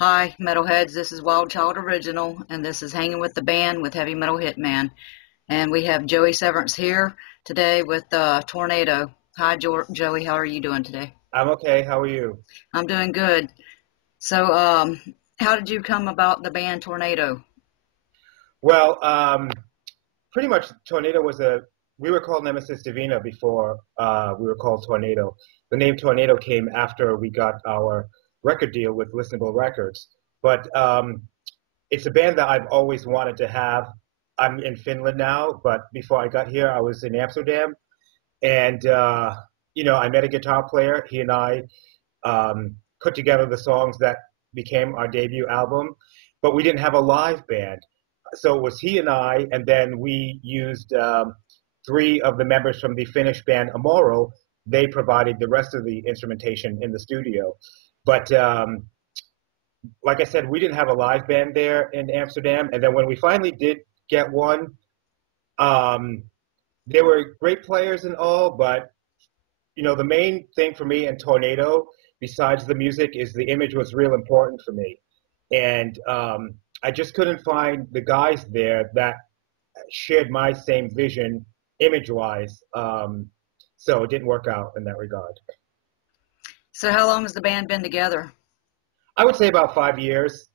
Hi, Metalheads. This is Wild Child Original, and this is Hanging with the Band with Heavy Metal Hitman. And we have Joey Severance here today with Tornado. Hi, Joey. How are you doing today? I'm okay. How are you? I'm doing good. So, how did you come about the band Tornado? Well, pretty much Tornado we were called Nemesis Divina before we were called Tornado. The name Tornado came after we got our record deal with Listenable Records. But it's a band that I've always wanted to have. I'm in Finland now, but before I got here, I was in Amsterdam. And, I met a guitar player. He and I put together the songs that became our debut album, but we didn't have a live band. So it was he and I, and then we used three of the members from the Finnish band Amoro. They provided the rest of the instrumentation in the studio. But like I said, we didn't have a live band there in Amsterdam. And then when we finally did get one, they were great players and all, but the main thing for me in Tornado, besides the music, is the image was real important for me. And I just couldn't find the guys there that shared my same vision image-wise. So it didn't work out in that regard. So, how long has the band been together? I would say about 5 years.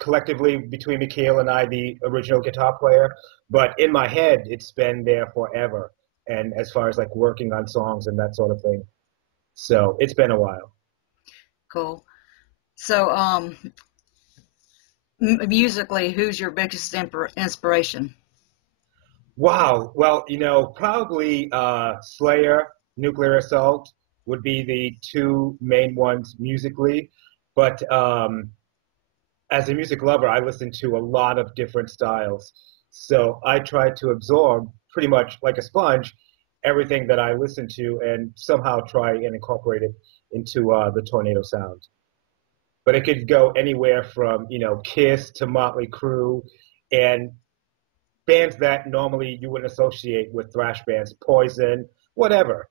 Collectively, between Mikhail and I, the original guitar player. But in my head, it's been there forever. And as far as like working on songs and that sort of thing. So it's been a while. Cool. So, musically, who's your biggest inspiration? Wow. Well, probably Slayer, Nuclear Assault would be the two main ones musically. But as a music lover, I listen to a lot of different styles. So I try to absorb pretty much like a sponge everything that I listen to and somehow try and incorporate it into the Tornado sound. But it could go anywhere from, Kiss to Motley Crue and bands that normally you wouldn't associate with thrash bands, Poison, whatever.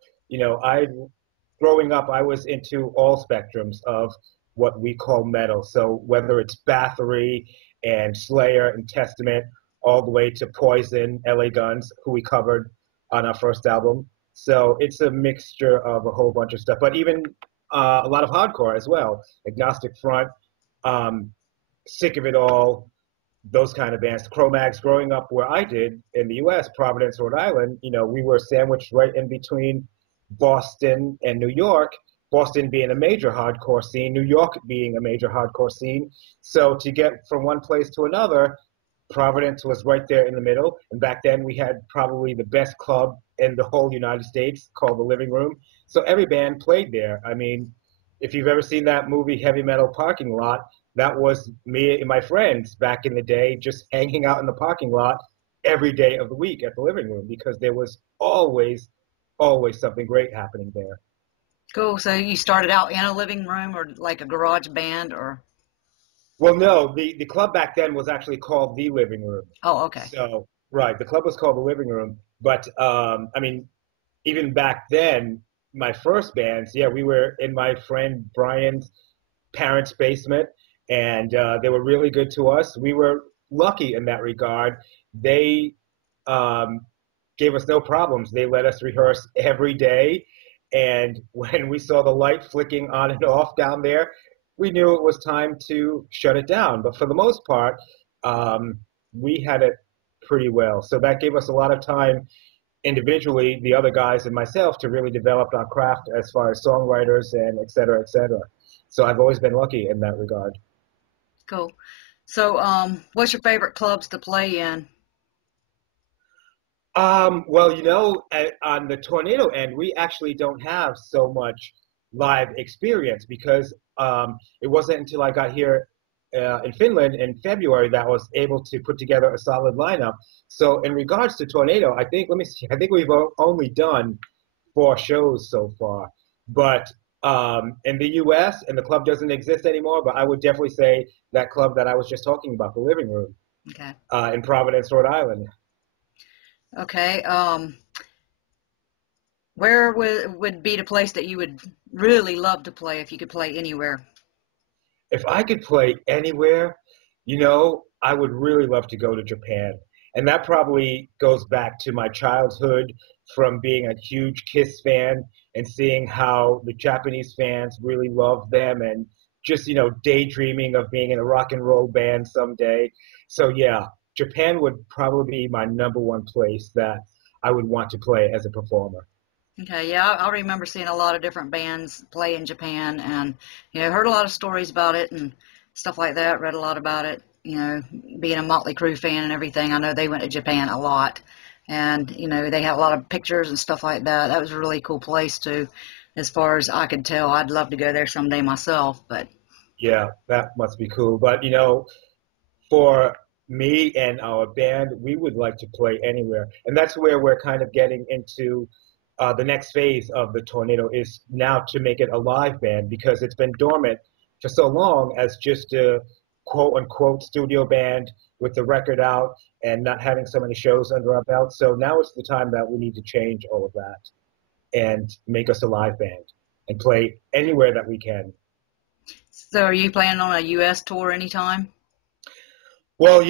Growing up, I was into all spectrums of what we call metal. So whether it's Bathory and Slayer and Testament, all the way to Poison, LA Guns, who we covered on our first album. So it's a mixture of a whole bunch of stuff, but even a lot of hardcore as well. Agnostic Front, Sick of It All, those kind of bands. Cro-Mags, growing up where I did in the U.S., Providence, Rhode Island, we were sandwiched right in between Boston and New York, Boston being a major hardcore scene, New York being a major hardcore scene. So to get from one place to another, Providence was right there in the middle. And back then we had probably the best club in the whole United States called the Living Room. So every band played there. I mean, if you've ever seen that movie Heavy Metal Parking Lot, that was me and my friends back in the day just hanging out in the parking lot every day of the week at the Living Room because there was always something great happening there. Cool. So, you started out in a living room or like a garage band or? Well, no, the club back then was actually called the Living Room. Oh, okay. So, right, the club was called the Living Room. But, I mean, even back then, my first bands, yeah, we were in my friend Brian's parents' basement, and they were really good to us. We were lucky in that regard. They gave us no problems. They let us rehearse every day. And when we saw the light flicking on and off down there, we knew it was time to shut it down. But for the most part, we had it pretty well. So that gave us a lot of time individually, the other guys and myself, to really develop our craft as far as songwriters and et cetera, et cetera. So I've always been lucky in that regard. Cool. So, what's your favorite clubs to play in? Well, on the Tornado end, we actually don't have so much live experience because it wasn't until I got here in Finland in February that I was able to put together a solid lineup. So in regards to Tornado, let me see, I think we've only done 4 shows so far. But in the U.S., and the club doesn't exist anymore, but I would definitely say that club that I was just talking about, the Living Room, Okay. in Providence, Rhode Island. Okay. Where would be the place that you would really love to play if you could play anywhere? if I could play anywhere, I would really love to go to Japan. And that probably goes back to my childhood from being a huge Kiss fan and seeing how the Japanese fans really love them and just, daydreaming of being in a rock and roll band someday. So, yeah, Japan would probably be my number one place that I would want to play as a performer. Okay, yeah, I remember seeing a lot of different bands play in Japan, and heard a lot of stories about it and stuff like that. Read a lot about it. Being a Motley Crue fan and everything, I know they went to Japan a lot, and they had a lot of pictures and stuff like that. That was a really cool place too, as far as I could tell. I'd love to go there someday myself, but Yeah, that must be cool. But, for me and our band, we would like to play anywhere. And that's where we're kind of getting into the next phase of the Tornado is now to make it a live band because it's been dormant for so long as just a quote unquote studio band with the record out and not having so many shows under our belt. So now it's the time that we need to change all of that and make us a live band and play anywhere that we can. so are you planning on a U.S. tour anytime? Well,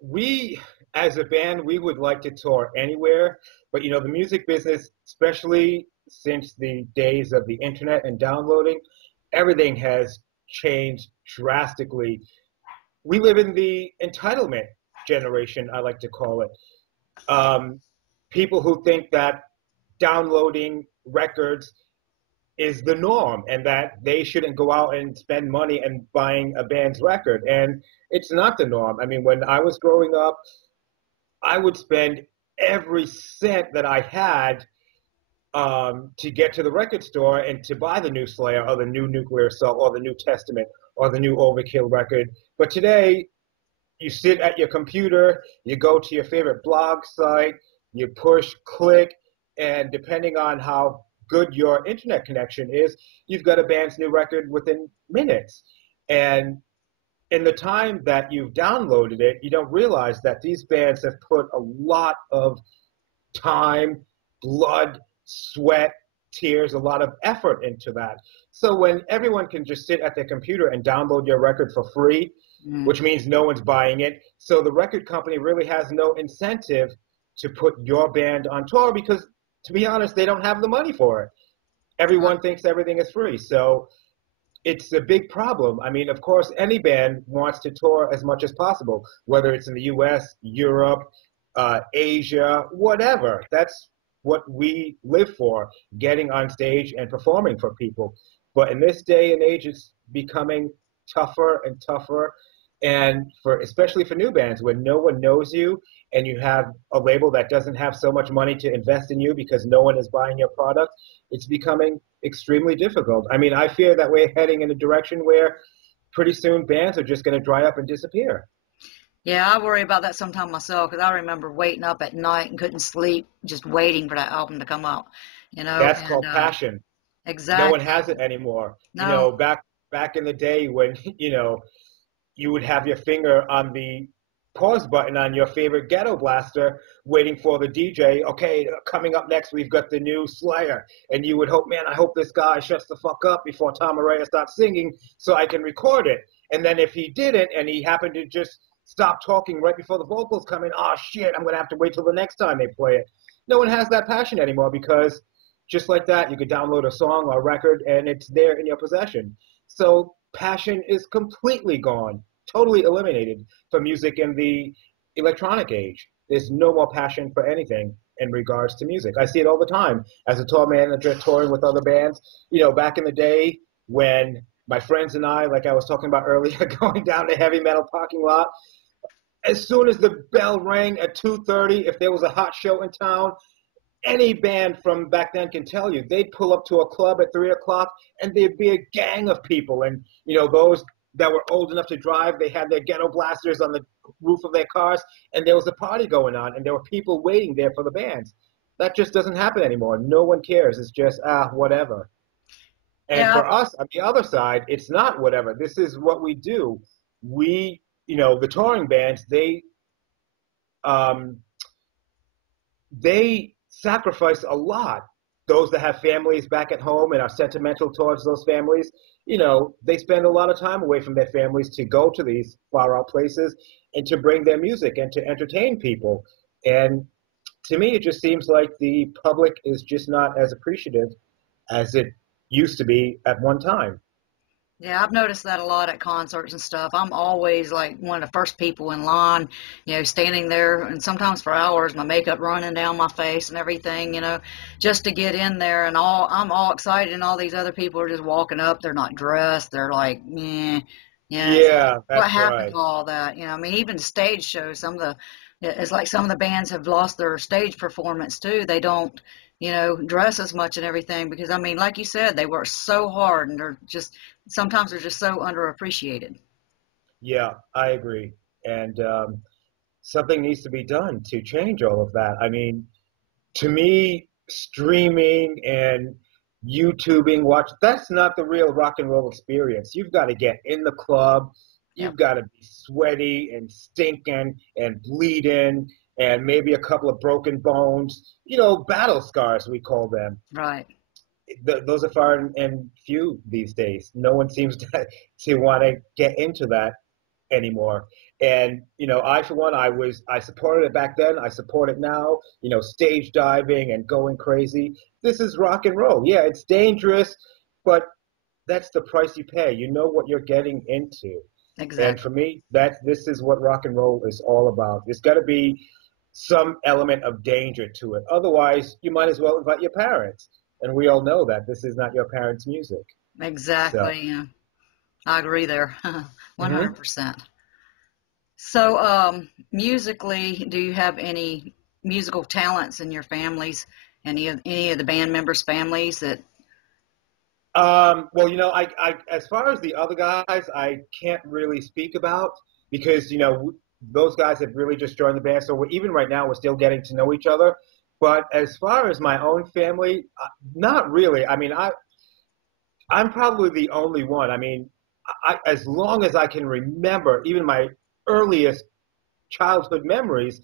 we as a band, we would like to tour anywhere, but the music business, especially since the days of the internet and downloading, everything has changed drastically. We live in the entitlement generation, I like to call it. People who think that downloading records is the norm and that they shouldn't go out and spend money and buying a band's record. And it's not the norm. I mean, when I was growing up, I would spend every cent that I had to get to the record store and to buy the new Slayer or the new Nuclear Assault or the new Testament or the new Overkill record. But today, you sit at your computer, you go to your favorite blog site, you push click, and depending on how good your internet connection is, you've got a band's new record within minutes. And in the time that you've downloaded it, you don't realize that these bands have put a lot of time, blood, sweat, tears, a lot of effort into that. So when everyone can just sit at their computer and download your record for free, which means no one's buying it, so the record company really has no incentive to put your band on tour because, to be honest, they don't have the money for it. Everyone thinks everything is free. So it's a big problem. I mean, of course, any band wants to tour as much as possible, whether it's in the US, Europe, Asia, whatever. That's what we live for, getting on stage and performing for people. But in this day and age, it's becoming tougher and tougher. And especially for new bands, when no one knows you and you have a label that doesn't have so much money to invest in you because no one is buying your product, it's becoming extremely difficult. I mean, I fear that we're heading in a direction where pretty soon bands are just going to dry up and disappear. Yeah, I worry about that sometime myself because I remember waiting up at night and couldn't sleep just waiting for that album to come out. That's called passion. Exactly. No one has it anymore. No. Back in the day when, you would have your finger on the pause button on your favorite ghetto blaster waiting for the DJ. Okay, coming up next, we've got the new Slayer. And you would hope, man, I hope this guy shuts the fuck up before Tom Araya starts singing so I can record it. And then if he didn't and he happened to just stop talking right before the vocals come in, oh shit, I'm going to have to wait till the next time they play it. No one has that passion anymore because just like that, you could download a song or a record and it's there in your possession. So passion is completely gone, totally eliminated for music in the electronic age. There's no more passion for anything in regards to music. I see it all the time as a tour manager touring with other bands. Back in the day when my friends and I, like I was talking about earlier, going down the heavy metal parking lot, as soon as the bell rang at 2:30, if there was a hot show in town, any band from back then can tell you, they'd pull up to a club at 3 o'clock and there'd be a gang of people. And, those that were old enough to drive, they had their ghetto blasters on the roof of their cars and there was a party going on and there were people waiting there for the bands. That just doesn't happen anymore. No one cares. It's just, whatever. And Yeah. for us on the other side, it's not whatever. This is what we do. We, the touring bands, they sacrifice a lot. Those that have families back at home and are sentimental towards those families, they spend a lot of time away from their families to go to these far out places and to bring their music and to entertain people. And to me, it just seems like the public is just not as appreciative as it used to be at one time. Yeah, I've noticed that a lot at concerts and stuff. I'm always like one of the first people in line, standing there and sometimes for hours, my makeup running down my face and everything, just to get in there and I'm all excited and all these other people are just walking up. They're not dressed. They're like, it's like, Yeah, what that's happened right. to all that? I mean, even stage shows, it's like some of the bands have lost their stage performance too. They don't, dress as much and everything because I mean, like you said, they work so hard and sometimes they're just so underappreciated. Yeah, I agree. And something needs to be done to change all of that. I mean, to me, streaming and YouTubing, that's not the real rock and roll experience. You've got to get in the club, Yep. you've got to be sweaty and stinking and bleeding and maybe a couple of broken bones, battle scars, we call them. Right. Those are far and few these days. No one seems to want to get into that anymore. And I for one, I supported it back then. I support it now. Stage diving and going crazy. This is rock and roll. Yeah, it's dangerous, but that's the price you pay. You know what you're getting into. And Exactly. for me, this is what rock and roll is all about. There's got to be some element of danger to it. Otherwise, you might as well invite your parents. And we all know that this is not your parents' music. So, Exactly. Yeah. I agree there. mhm. 100%. So, musically, do you have any musical talents in your families? Any of the band members' families that? Well, as far as the other guys, I can't really speak about because, those guys have really just joined the band. So even right now, we're still getting to know each other. But as far as my own family, not really. I mean, I'm probably the only one. I mean, as long as I can remember, even my earliest childhood memories,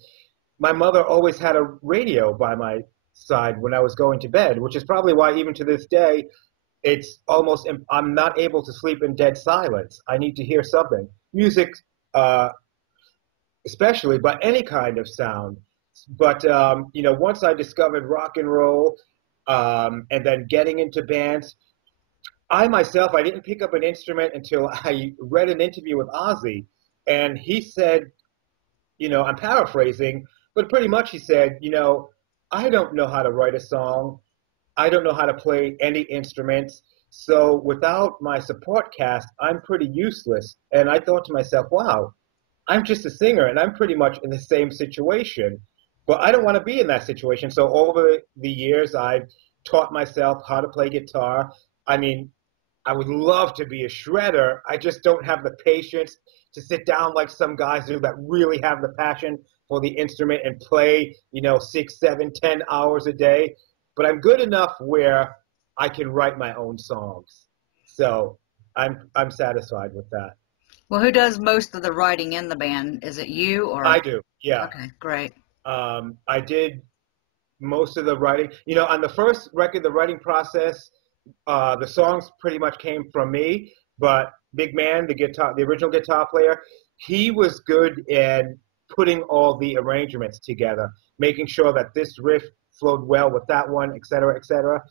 my mother always had a radio by my side when I was going to bed, which is probably why even to this day, it's almost I'm not able to sleep in dead silence. I need to hear something, music, uh, especially, but any kind of sound. But once I discovered rock and roll, and then getting into bands, I myself I didn't pick up an instrument until I read an interview with Ozzy, and he said, I'm paraphrasing, but pretty much he said, I don't know how to write a song. I don't know how to play any instruments. So without my support cast, I'm pretty useless. And I thought to myself, wow, I'm just a singer and I'm pretty much in the same situation. But I don't want to be in that situation. So over the years, I've taught myself how to play guitar. I mean, I would love to be a shredder. I just don't have the patience to sit down like some guys do that really have the passion for the instrument and play, 6, 7, 10 hours a day. But I'm good enough where I can write my own songs. So I'm satisfied with that. Well, who does most of the writing in the band? Is it you or? I do, yeah. Okay, great. I did most of the writing. On the first record, the writing process, the songs pretty much came from me, but Big Man, the original guitar player, he was good in putting all the arrangements together, making sure that this riff flowed well with that one, et cetera, et cetera.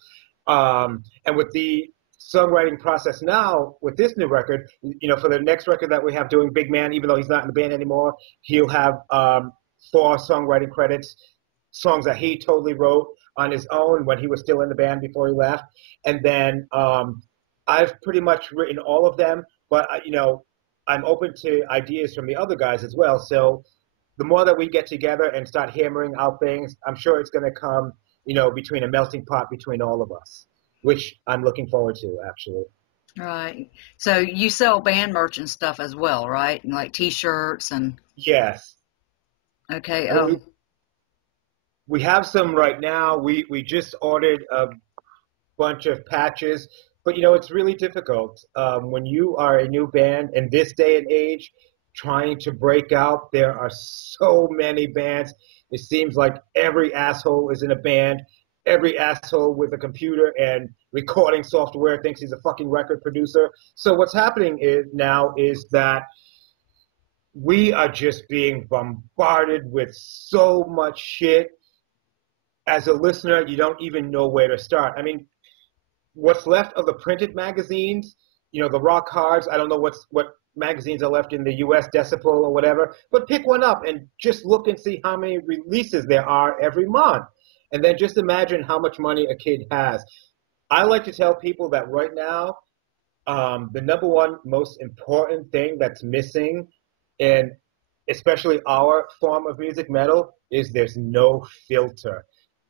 And with the songwriting process now, with this new record, for the next record that we have doing Big Man, even though he's not in the band anymore, he'll have 4 songwriting credits, songs that he totally wrote on his own when he was still in the band before he left. And then I've pretty much written all of them, but I'm open to ideas from the other guys as well. So the more that we get together and start hammering out things, I'm sure it's going to come, between a melting pot between all of us, which I'm looking forward to, actually. Right. So you sell band merch and stuff as well, right? And like T-shirts and Yes. okay. And we have some right now. We just ordered a bunch of patches, but it's really difficult when you are a new band in this day and age, trying to break out. There are so many bands. It seems like every asshole is in a band, every asshole with a computer and recording software, thinks he's a fucking record producer. So what's happening is that we are just being bombarded with so much shit. As a listener, you don't even know where to start. I mean, what's left of the printed magazines, the rock cards, I don't know what magazines are left in the US, Decibel or whatever, but pick one up and just look and see how many releases there are every month. And then just imagine how much money a kid has. I like to tell people that right now, the number one most important thing that's missing in especially our form of music, metal, is there's no filter.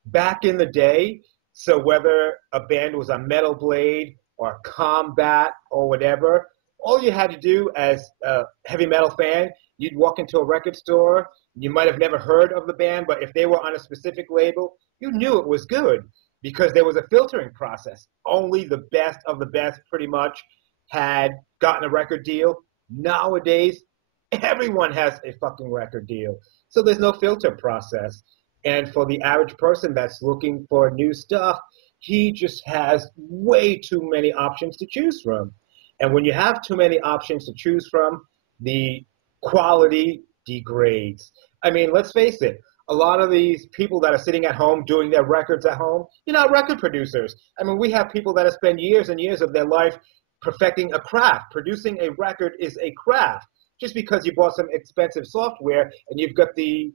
Back in the day, so whether a band was a Metal Blade or Combat or whatever, all you had to do as a heavy metal fan, you'd walk into a record store, you might have never heard of the band, but if they were on a specific label, you knew it was good because there was a filtering process. Only the best of the best pretty much had gotten a record deal. Nowadays, everyone has a fucking record deal. So there's no filter process. And for the average person that's looking for new stuff, he just has way too many options to choose from. And when you have too many options to choose from, the quality degrades. I mean, let's face it, a lot of these people that are sitting at home doing their records at home, you're not record producers. I mean, we have people that have spent years and years of their life perfecting a craft. Producing a record is a craft. Just because you bought some expensive software and you've got the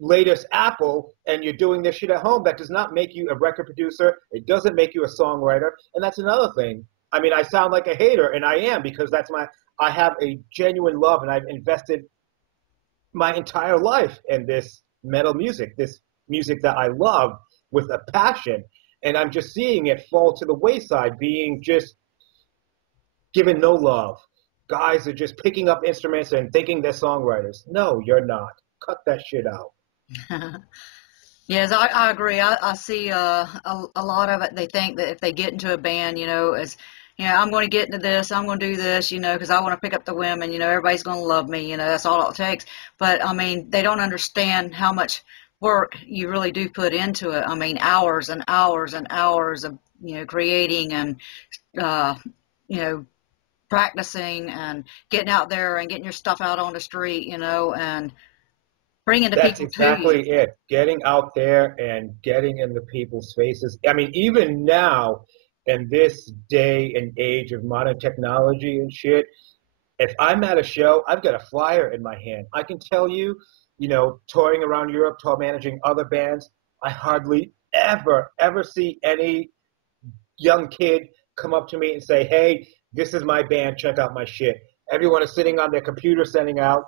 latest Apple and you're doing this shit at home, that does not make you a record producer. It doesn't make you a songwriter. And that's another thing. I mean, I sound like a hater, and I am, because I have a genuine love, and I've invested my entire life in this metal music, this music that I love with a passion. And I'm just seeing it fall to the wayside, being just given no love. Guys are just picking up instruments and thinking they're songwriters. No, you're not. Cut that shit out. Yes, I agree. I see a lot of it. They think that if they get into a band, I'm going to get into this, I'm going to do this, because I want to pick up the women, everybody's going to love me, that's all it takes. But, I mean, they don't understand how much work you really do put into it. I mean, hours and hours and hours of, creating and, practicing and getting out there and getting your stuff out on the street, and bringing the people to you. That's exactly it. Getting out there and getting in the people's faces. I mean, even now, in this day and age of modern technology and shit, if I'm at a show, I've got a flyer in my hand. I can tell you, touring around Europe, tour managing other bands, I hardly ever see any young kid come up to me and say, hey, this is my band, check out my shit. Everyone is sitting on their computer sending out.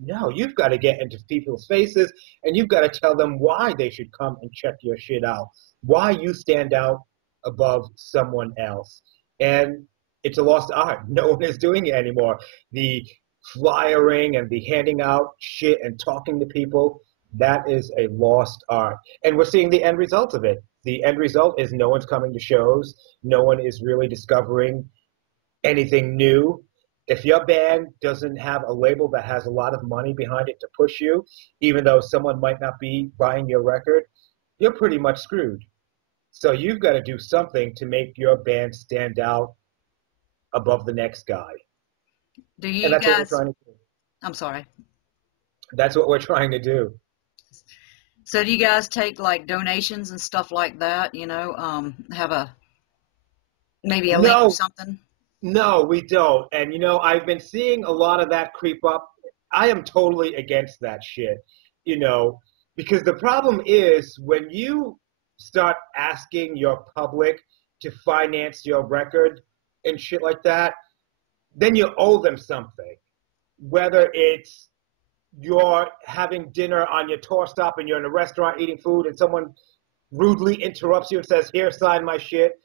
No, you've got to get into people's faces, and you've got to tell them why they should come and check your shit out, why you stand out above someone else. And it's a lost art. No one is doing it anymore. The flyering and the handing out shit and talking to people, that is a lost art. And we're seeing the end result of it. The end result is no one's coming to shows. No one is really discovering anything new. If your band doesn't have a label that has a lot of money behind it to push you, even though someone might not be buying your record, you're pretty much screwed. So you've got to do something to make your band stand out above the next guy. And that's what we're trying to do. I'm sorry. That's what we're trying to do. So do you guys take like donations and stuff like that? Have maybe a link or something? No, we don't. And I've been seeing a lot of that creep up. I am totally against that shit, because the problem is when you start asking your public to finance your record and shit like that, then you owe them something. Whether it's you're having dinner on your tour stop and you're in a restaurant eating food and someone rudely interrupts you and says, here, sign my shit.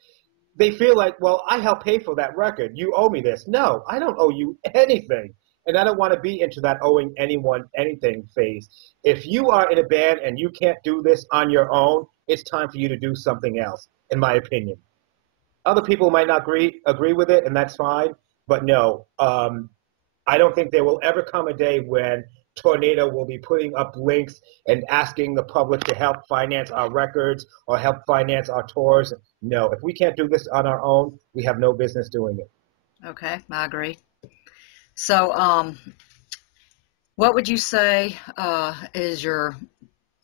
They feel like, well, I helped pay for that record. You owe me this. No, I don't owe you anything. And I don't want to be into that owing anyone anything phase. If you are in a band and you can't do this on your own, it's time for you to do something else, in my opinion. Other people might not agree with it, and that's fine. But no, I don't think there will ever come a day when Tornado will be putting up links and asking the public to help finance our records or help finance our tours. no, if we can't do this on our own, we have no business doing it. Okay, I agree. So, what would you say is your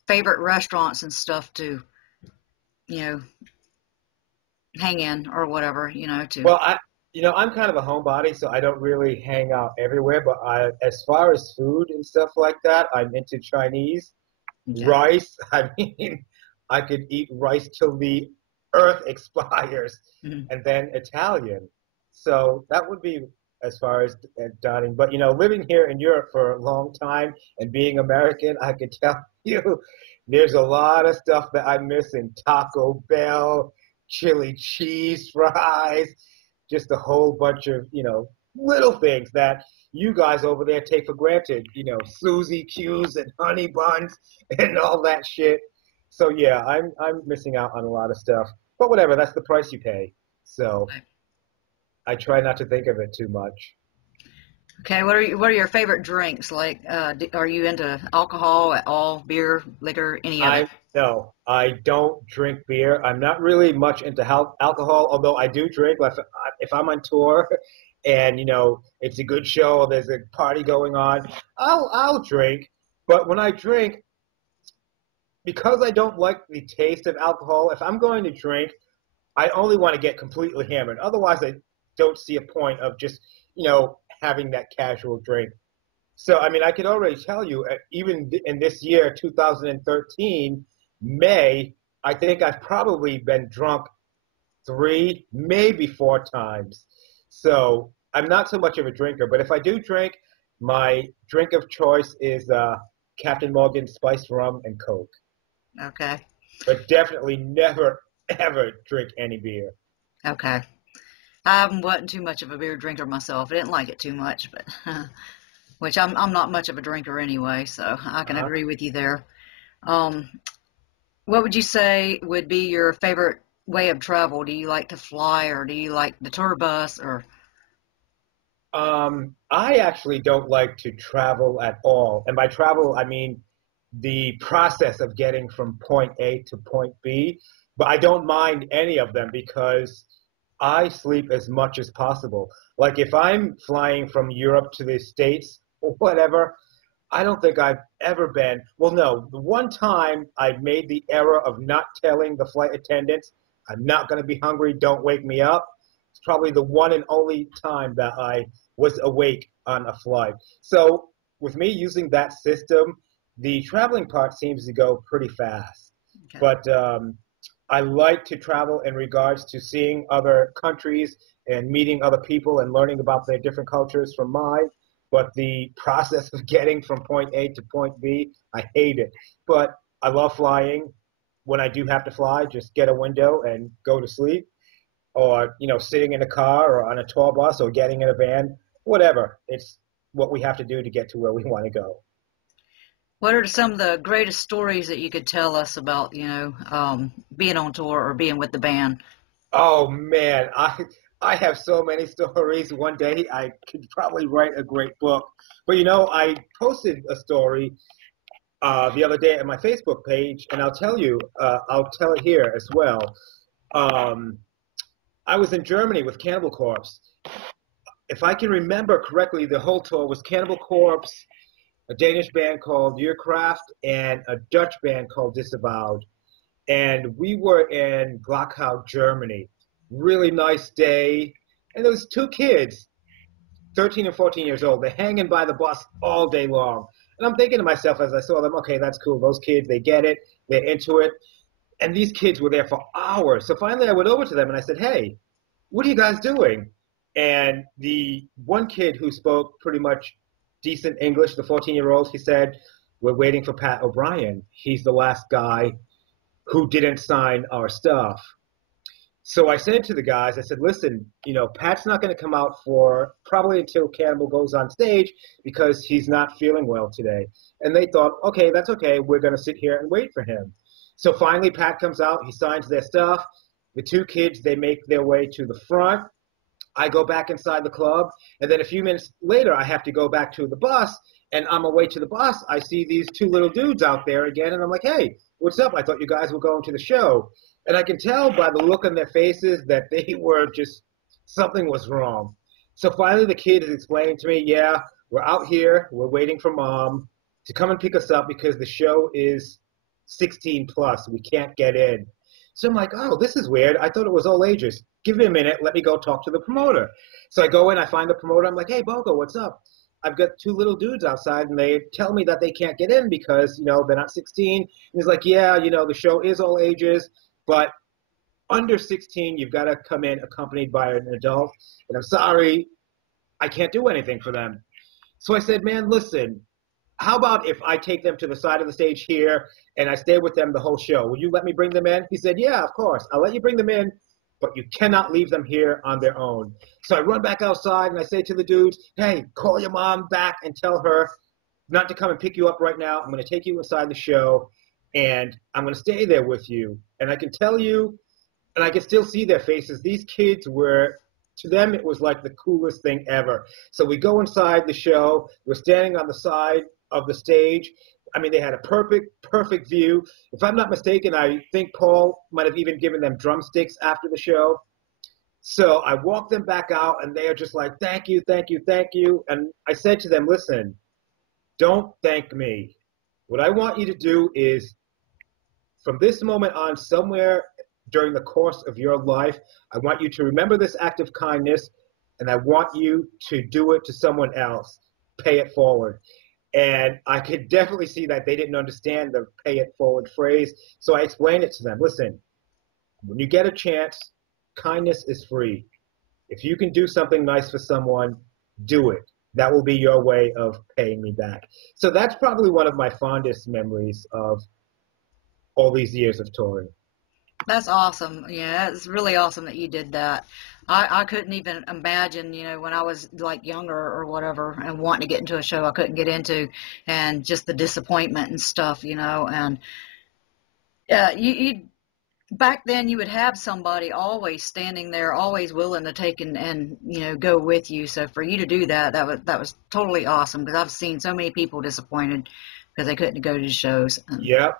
favorite restaurants and stuff to, you know, hang in or whatever, to. Well, I'm kind of a homebody, so I don't really hang out everywhere. But as far as food and stuff like that, I'm into Chinese, Okay. rice. I mean, I could eat rice till the earth expires, Mhm. and then Italian. So that would be as far as dining. But living here in Europe for a long time and being American, I could tell you, there's a lot of stuff that I'm missing. Taco Bell, chili cheese fries, just a whole bunch of, little things that you guys over there take for granted, Suzy Q's and honey buns and all that shit. So yeah, I'm missing out on a lot of stuff. But whatever, that's the price you pay. So I try not to think of it too much. Okay, what are your favorite drinks? Like, are you into alcohol at all? Beer, liquor, any of it? I No, I don't drink beer. I'm not really much into alcohol, although I do drink. Like if I'm on tour and it's a good show, there's a party going on, I'll drink. But when I drink, because I don't like the taste of alcohol, if I'm going to drink, I only want to get completely hammered. Otherwise, I don't see a point of just having that casual drink. So, I mean, I can already tell you, even in this year, 2013, May, I think I've probably been drunk 3, maybe 4 times. So I'm not so much of a drinker, but if I do drink, my drink of choice is Captain Morgan spiced rum and Coke. Okay, But definitely never, ever drink any beer. okay. I wasn't too much of a beer drinker myself. I didn't like it too much, but which I'm not much of a drinker anyway, so I can Uh-huh. agree with you there. Um, what would you say would be your favorite way of travel? Do you like to fly, or do you like the tour bus, or I actually don't like to travel at all. And by travel, I mean the process of getting from point A to point B. But I don't mind any of them because I sleep as much as possible. Like if I'm flying from Europe to the States or whatever, I don't think I've ever been. Well, no, the one time I made the error of not telling the flight attendants, I'm not going to be hungry, don't wake me up. It's probably the one and only time that I was awake on a flight. So, with me using that system, the traveling part seems to go pretty fast. okay. But I like to travel in regards to seeing other countries and meeting other people and learning about their different cultures from mine. But the process of getting from point A to point B, I hate it. But I love flying. When I do have to fly, just get a window and go to sleep, or sitting in a car or on a tour bus or getting in a van, whatever. It's what we have to do to get to where we want to go. What are some of the greatest stories that you could tell us about, being on tour or being with the band? Oh man, I have so many stories. One day I could probably write a great book. But I posted a story the other day on my Facebook page, and I'll tell it here as well. Um, I was in Germany with Cannibal Corpse. If I can remember correctly, the whole tour was Cannibal Corpse, a Danish band called Yearcraft, and a Dutch band called Disavowed. And we were in Glockau, Germany. Really nice day. And there was 2 kids, 13 and 14 years old. They're hanging by the bus all day long. And I'm thinking to myself as I saw them, okay, that's cool. Those kids, they get it. They're into it. And these kids were there for hours. So finally I went over to them and I said, hey, what are you guys doing? And the one kid who spoke pretty much decent English, the 14-year-old, he said, we're waiting for Pat O'Brien. He's the last guy who didn't sign our stuff. So I said to the guys, I said, listen, Pat's not going to come out for probably until Cannibal goes on stage because he's not feeling well today. And they thought, okay, that's okay. We're going to sit here and wait for him. So finally, Pat comes out. He signs their stuff. The 2 kids, they make their way to the front. I go back inside the club. And then a few minutes later, I have to go back to the bus. And on my way to the bus, I see these 2 little dudes out there again. And I'm like, hey, what's up? I thought you guys were going to the show. And I can tell by the look on their faces that they were just, something was wrong. So finally the kid is explaining to me, yeah, we're out here, we're waiting for mom to come and pick us up because the show is 16 plus. We can't get in. So I'm like, oh, this is weird. I thought it was all ages. Give me a minute. Let me go talk to the promoter. So I go in, I find the promoter. I'm like, hey, Bogo, what's up? I've got two little dudes outside, and they tell me that they can't get in because, they're not 16. And he's like, yeah, the show is all ages, but under 16, you've got to come in accompanied by an adult. And I'm sorry, I can't do anything for them. So I said, man, listen, how about if I take them to the side of the stage here and I stay with them the whole show? Will you let me bring them in? He said, yeah, of course. I'll let you bring them in, but you cannot leave them here on their own. So I run back outside and I say to the dudes, hey, call your mom back and tell her not to come and pick you up right now. I'm going to take you inside the show and I'm going to stay there with you. And I can tell you, and I can still see their faces, these kids were, to them, it was like the coolest thing ever. So we go inside the show. We're standing on the side of the stage. I mean, they had a perfect view. If I'm not mistaken, I think Paul might have even given them drumsticks after the show. So I walked them back out, and they are just like, thank you, thank you, thank you. And I said to them, listen, don't thank me. What I want you to do is, from this moment on, somewhere during the course of your life, I want you to remember this act of kindness, and I want you to do it to someone else. Pay it forward. And I could definitely see that they didn't understand the pay it forward phrase. So I explained it to them. Listen, when you get a chance, kindness is free. If you can do something nice for someone, do it. That will be your way of paying me back. So that's probably one of my fondest memories of all these years of touring. That's awesome. Yeah, it's really awesome that you did that. I couldn't even imagine, when I was like younger or whatever and wanting to get into a show I couldn't get into, and just the disappointment and stuff, and yeah, you back then you would have somebody always standing there, always willing to take and go with you. So for you to do that, that was totally awesome, because I've seen so many people disappointed because they couldn't go to the shows. Yep.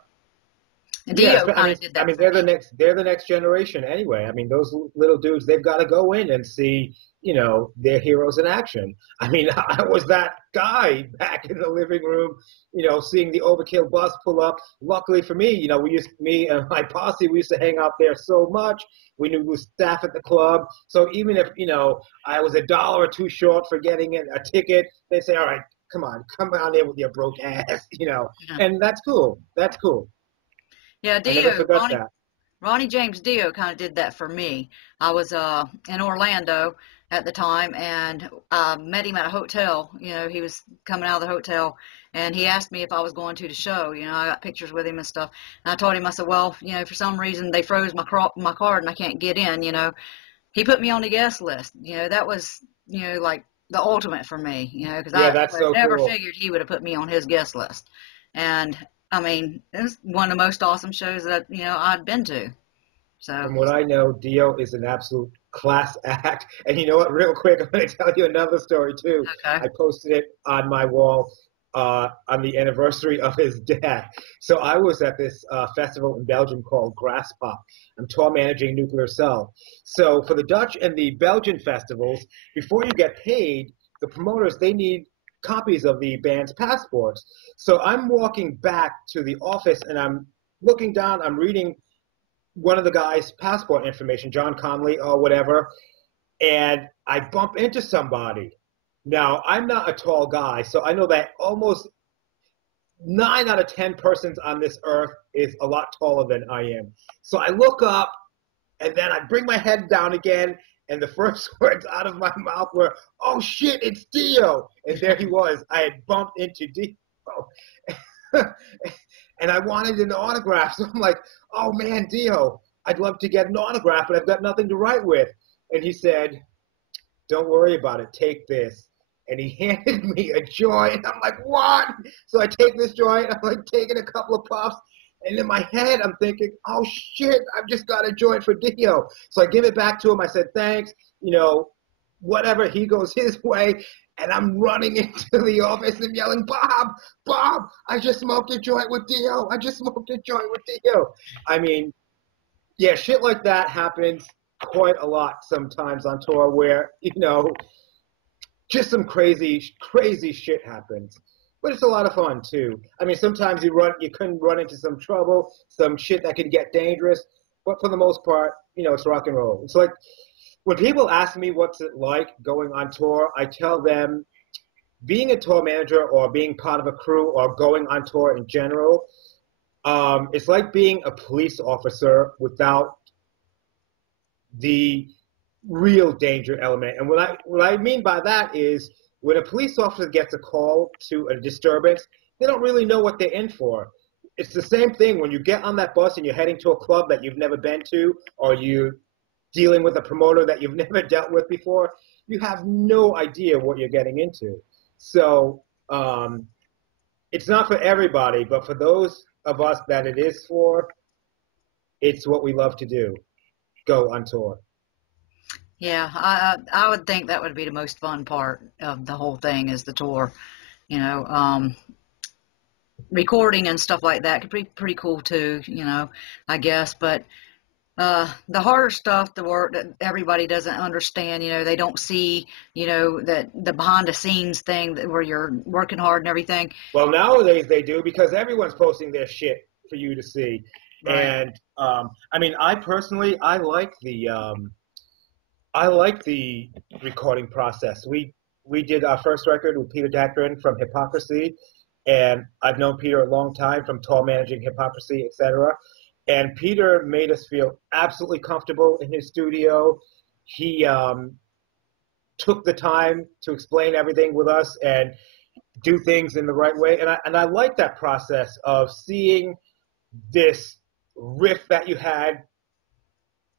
And Yes, Dio kind of did that. I mean, they're the next generation anyway. I mean, those little dudes, they've got to go in and see, their heroes in action. I mean, I was that guy back in the living room, seeing the Overkill bus pull up. Luckily for me, me and my posse, we used to hang out there so much. We knew the staff at the club. So even if, I was $1 or $2 short for getting a ticket, they'd say, all right, come on in with your broke ass, Yeah. and that's cool. That's cool. Yeah, I never Dio, forgot that. Ronnie James Dio kind of did that for me. I was in Orlando at the time, and I met him at a hotel. He was coming out of the hotel, and he asked me if I was going to the show. I got pictures with him and stuff. And I told him, I said, well, for some reason they froze my card and I can't get in. He put me on the guest list. That was, like the ultimate for me. Because Yeah, I that's would so never cool. figured he would have put me on his guest list. And I mean, it was one of the most awesome shows that, I'd been to. So, From what I know, Dio is an absolute class act. And you know what? Real quick, I'm going to tell you another story, too. okay. I posted it on my wall on the anniversary of his death. So I was at this festival in Belgium called Grasspop. I'm tour managing Nuclear Cell. So for the Dutch and the Belgian festivals, before you get paid, the promoters, they need copies of the band's passports. So I'm walking back to the office and I'm looking down, I'm reading one of the guys' passport information, John Conley or whatever, and I bump into somebody. Now, I'm not a tall guy, so I know that almost 9 out of 10 persons on this earth is a lot taller than I am. So I look up, and then I bring my head down again, and the first words out of my mouth were, oh shit, it's Dio. And there he was. I had bumped into Dio. And I wanted an autograph. So I'm like, oh man, Dio, I'd love to get an autograph, but I've got nothing to write with. And he said, don't worry about it. Take this. And he handed me a joint. I'm like, what? So I take this joint. I'm like taking a couple of puffs. And in my head, I'm thinking, oh, shit, I've just got a joint for Dio. So I give it back to him. I said, thanks, whatever. He goes his way. And I'm running into the office and yelling, Bob, I just smoked a joint with Dio. I just smoked a joint with Dio. I mean, yeah, shit like that happens quite a lot sometimes on tour where, just some crazy shit happens. But it's a lot of fun too. I mean, sometimes you couldn't run into some trouble, some shit that could get dangerous. But for the most part, it's rock and roll. It's like when people ask me what's it like going on tour, I tell them being a tour manager or being part of a crew or going on tour in general, it's like being a police officer without the real danger element. And what I mean by that is when a police officer gets a call to a disturbance, they don't really know what they're in for. It's the same thing when you get on that bus and you're heading to a club that you've never been to, or you're dealing with a promoter that you've never dealt with before. You have no idea what you're getting into. So it's not for everybody, but for those of us that it is for, it's what we love to do, go on tour. Yeah, I would think that would be the most fun part of the whole thing is the tour. You know, recording and stuff like that could be pretty cool too. I guess, but the harder stuff, the work that everybody doesn't understand, they don't see, that the behind the scenes thing where you're working hard and everything. Well, nowadays they do because everyone's posting their shit for you to see. Right. And I mean, I personally, I like the recording process. We did our first record with Peter Dackren from Hypocrisy, and I've known Peter a long time from tour managing Hypocrisy, etc. And Peter made us feel absolutely comfortable in his studio. He took the time to explain everything with us and do things in the right way. And I like that process of seeing this riff that you had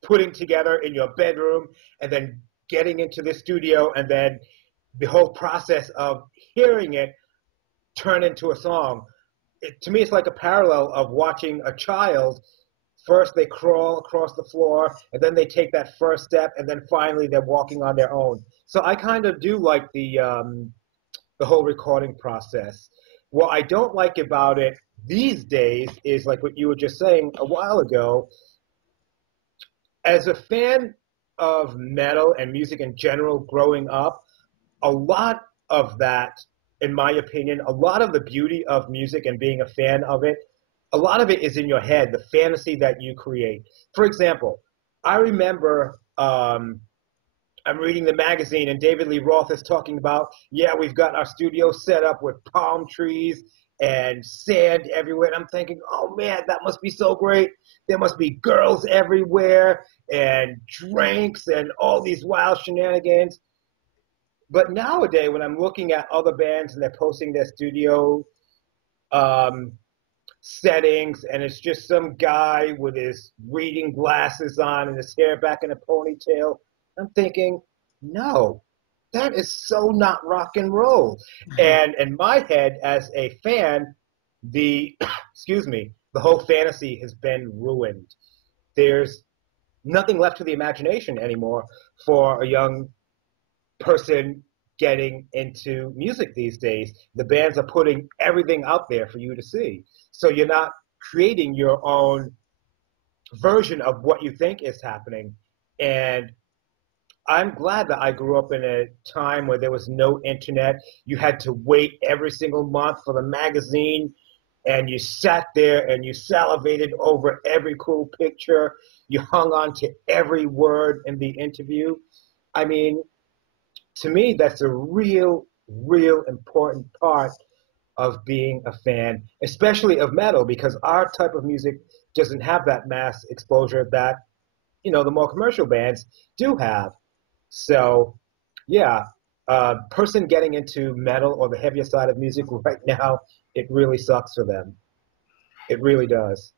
putting together in your bedroom and then getting into the studio and then the whole process of hearing it turn into a song. To me, it's like a parallel of watching a child. First, they crawl across the floor, and then they take that first step, and then finally they're walking on their own. So I kind of do like the whole recording process. What I don't like about it these days is like what you were just saying a while ago. As a fan of metal and music in general growing up, a lot of that, in my opinion, a lot of the beauty of music and being a fan of it, a lot of it is in your head, the fantasy that you create. For example, I remember I'm reading the magazine and David Lee Roth is talking about, yeah, we've got our studio set up with palm trees and sand everywhere. And I'm thinking, oh man, that must be so great. There must be girls everywhere and drinks and all these wild shenanigans. But nowadays, when I'm looking at other bands and they're posting their studio settings, and it's just some guy with his reading glasses on and his hair back in a ponytail, I'm thinking, no, that is so not rock and roll. And in my head, as a fan, the whole fantasy has been ruined. There's nothing left to the imagination anymore for a young person getting into music these days. The bands are putting everything out there for you to see. So you're not creating your own version of what you think is happening. And I'm glad that I grew up in a time where there was no internet. You had to wait every single month for the magazine, and you sat there and you salivated over every cool picture. You hung on to every word in the interview. I mean, to me, that's a real important part of being a fan, especially of metal, because our type of music doesn't have that mass exposure that, the more commercial bands do have. So, yeah, person getting into metal or the heavier side of music right now, it really sucks for them. It really does.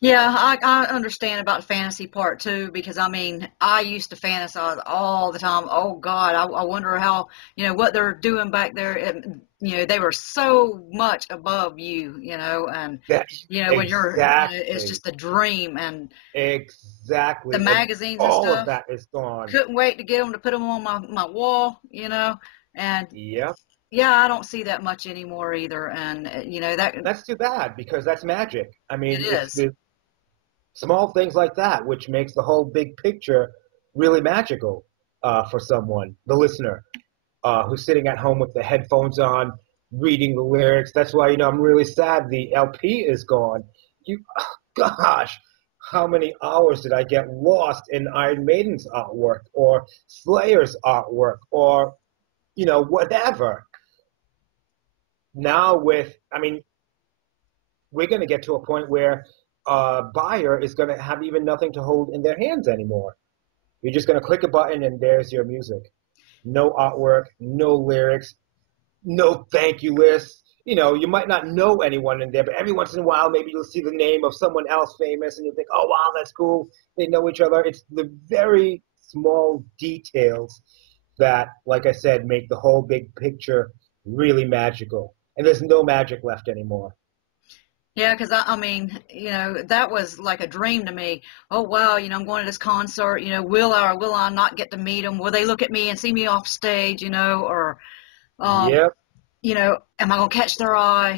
Yeah, I understand about the fantasy part too, because I mean, I used to fantasize all the time. Oh God, I wonder how, what they're doing back there. And, they were so much above you, and, when you're, it's just a dream. And exactly the magazines and all stuff, of that is gone. Couldn't wait to get them to put them on my wall, and yep. Yeah, I don't see that much anymore either. And, that's too bad because that's magic. I mean, it is. Small things like that, which makes the whole big picture really magical for someone, the listener, who's sitting at home with the headphones on, reading the lyrics. That's why, I'm really sad the LP is gone. You, gosh, how many hours did I get lost in Iron Maiden's artwork or Slayer's artwork or, whatever. Now we're going to get to a point where a buyer is going to have even nothing to hold in their hands anymore. You're just going to click a button and there's your music. No artwork, no lyrics, no thank you lists. You might not know anyone in there, but every once in a while, maybe you'll see the name of someone else famous and you'll think, oh, wow, that's cool. They know each other. It's the very small details that, like I said, make the whole big picture really magical. And there's no magic left anymore. Yeah, because that was like a dream to me. Oh, wow, I'm going to this concert. Will I or will I not get to meet them? Will they look at me and see me off stage, or, Yep. am I going to catch their eye,